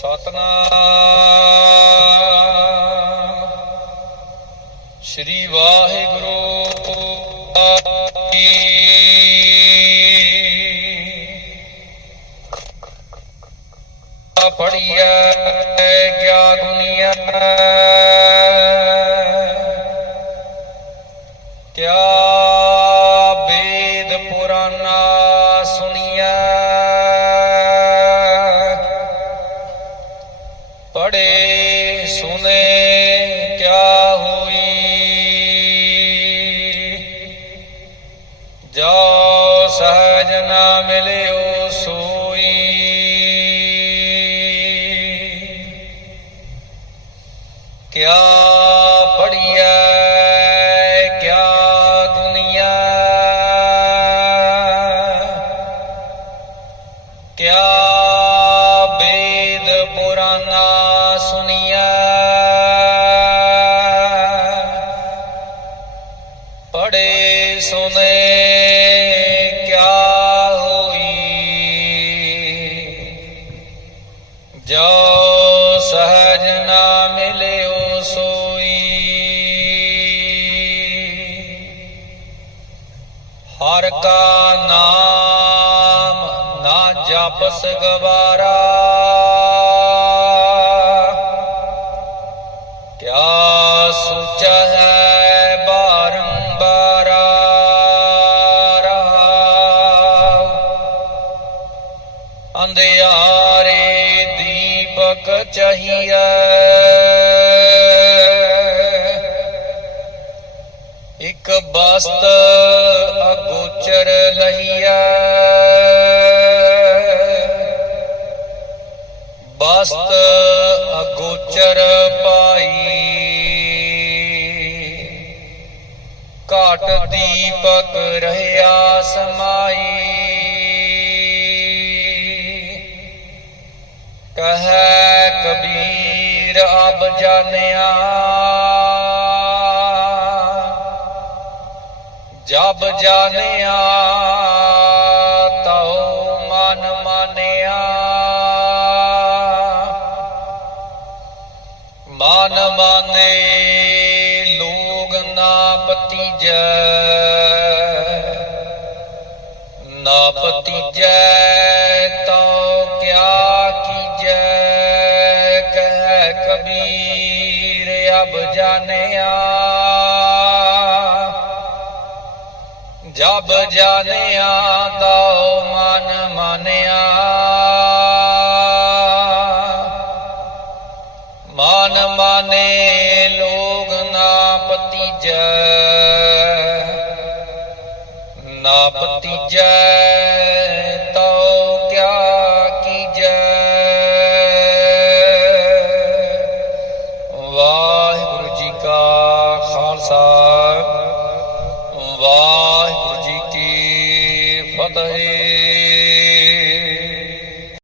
ਸਤਨਾਮ। ਸ੍ਰੀ ਵਾਹਿਗੁਰੂ ਪੜੀਐ ਕਿਆ ਗੁਨੀਐ ਜੋ ਸਹਜ ਨਾ ਮਿਲਿਓ ਸੋਈ। ਕਿਆ ਪੜੀਐ ਕਿਆ ਦੁਨੀਆ। ਕਿਆ ਵੇਦ ਪੁਰਾਨਾ ਸੁਨੀਐ। ਪੜੇ ਸੁਨੇ ਜੋ ਸਹਜ ਨਾ ਮਿਲਿਓ ਸੋਈ। ਹਰ ਕਾ ਨਾਮ ਨਾ ਜਪਸ ਗਵਾਰਾ। ਕਿਆ ਸੋਚਾ ਹੈ ਬਾਰੰਬਾਰ। ਅੰਧਿਆਰੇ ਦੀਪਕ ਚਾਹੀਏ ਇਕ ਬਸਤ ਅਗੋਚਰ ਲਹੀਐ। ਬਸਤ ਅਗੋਚਰ ਪਾਈ। ਘਾਟ ਦੀਪਕ ਰਹਿਆ ਸਮਾਈ। ਕਬੀਰ ਜਾਣਿਆ। ਜਬ ਜਾਣਿਆ ਤਉ ਮਨ ਮਾਨਿਆ। ਮਨ ਮਾਨੇ ਲੋਗ ਨਾ ਪਤੀਜੈ ਨਾ ਪਤੀਜੈ ਕਬੀਰ ਜਾਣਿਆ। ਜਬ ਜਾਣਿਆ ਤਉ ਮਨ ਮਾਨਿਆ। ਮਨ ਮਾਨੇ ਲੋਗ ਨਾ ਪਤੀਜੈ ਨਾ ਪਤੀਜੈ ਤਉ ਕਿਆ ਵਾਹਿਗੁਰੂ ਜੀ ਕੀ ਫਤਿਹ।